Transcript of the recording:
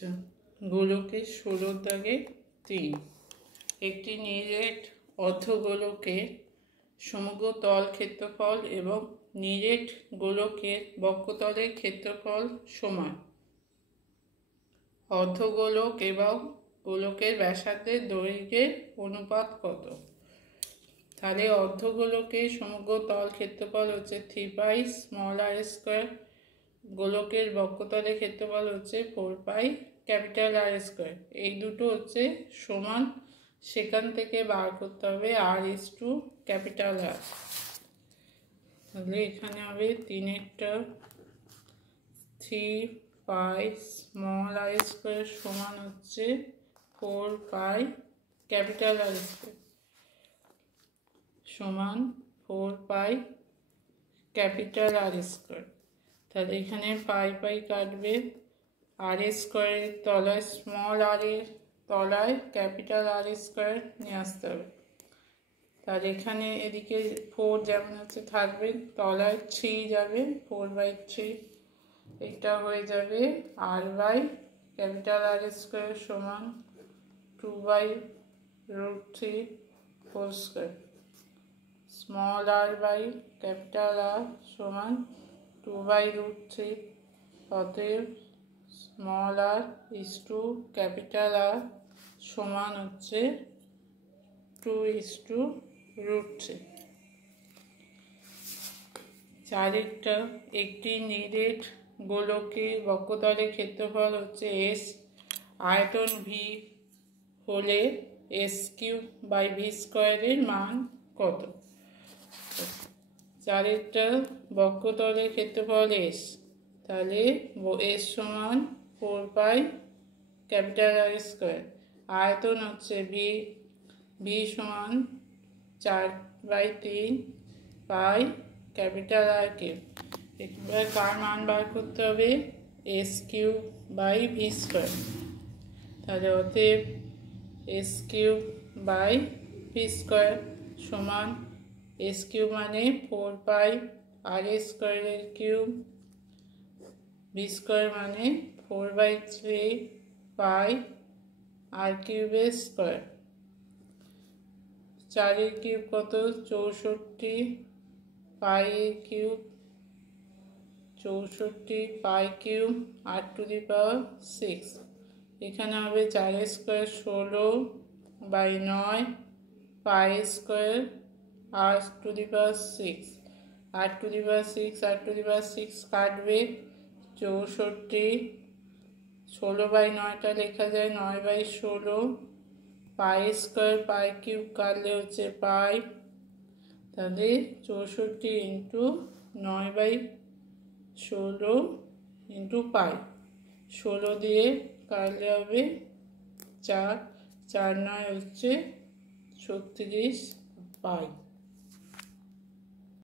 আচ্ছা, গোলকের 16 দাগে 3। একটি নিরেট অর্ধগোলকের সমগ্র তল ক্ষেত্রফল এবং নিরেট গোলকের বক্ষতলের ক্ষেত্রফল সমান। অর্ধগোলক এবং গোলকের ব্যাসার্ধের দৈর্ঘ্যের অনুপাত কত? তাহলে অর্ধগোলকের সমগ্র তল ক্ষেত্রফল হচ্ছে 3πr², গোলকের বক্ষতলের ক্ষেত্রফল হচ্ছে 4πR²। এই দুটো হচ্ছে সমান, সেখান থেকে বার করতে হবে R/R। তাহলে এখানে হবে 3-এরটা 3πr² সমান হচ্ছে 4πR² সমান 4πR²। তাহলে এখানে পাই কাটবে, R² তলায় স্মল r এর তলায় R² নিয়ে আসতে হবে। তাহলে এখানে এদিকে 4 যেমন আছে থাকবে, তলায় 3 যাবে, 4/3। এটা হয়ে যাবে R/R² সমান 2/√3 হোল স্কোয়ার। স্মল r/R সমান 2/√3। অতএব স্মল r/R সমান হচ্ছে 2/√3। 4-এরটা একটি নিরেট গোলকের বক্ষতলের ক্ষেত্রফল হচ্ছে S, আয়তন V হলে S³/V² এর মান কত? 4-এরটা বক্ষতলের ক্ষেত্রফল S, তাহলে S সমান 4πR²। আয়তন হচ্ছে V সমান 4/3πR²। এবার কার মান বার করতে হবে? S³/V²। তাহলে অতএব S³/V² সমান S³ মানে 4πR² V² মানে 4/3πR³ 4-এর কিউব কত? 64 π³ এখানে হবে 4² 16/9 π² R⁶। R⁶ কাটবে, 64 16/9টা লেখা যায় 9/16। π² π³ কাটলে হচ্ছে পাই। তাহলে 64 × 9/16 × পাই, 16 দিয়ে কাটলে হবে 4, 4 9 হচ্ছে 36 পাই।